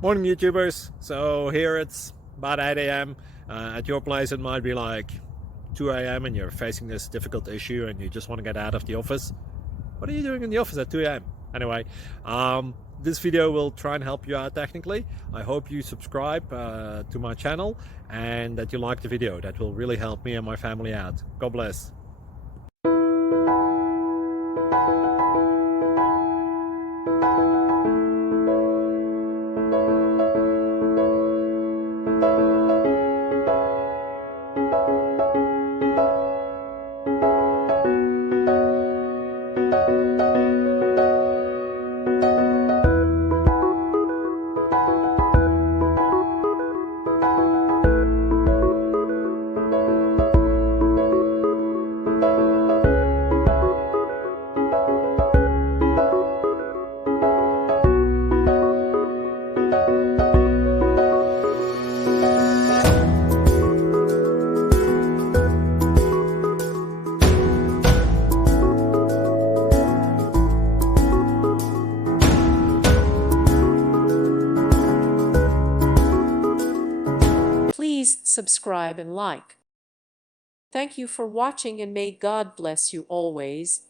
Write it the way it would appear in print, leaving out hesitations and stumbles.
Morning YouTubers. So here it's about 8 a.m. At your place it might be like 2 a.m. and you're facing this difficult issue and you just want to get out of the office. What are you doing in the office at 2 a.m.? Anyway, this video will try and help you out technically. I hope you subscribe to my channel and that you like the video. That will really help me and my family out. God bless. Please subscribe and like. Thank you for watching and may God bless you always.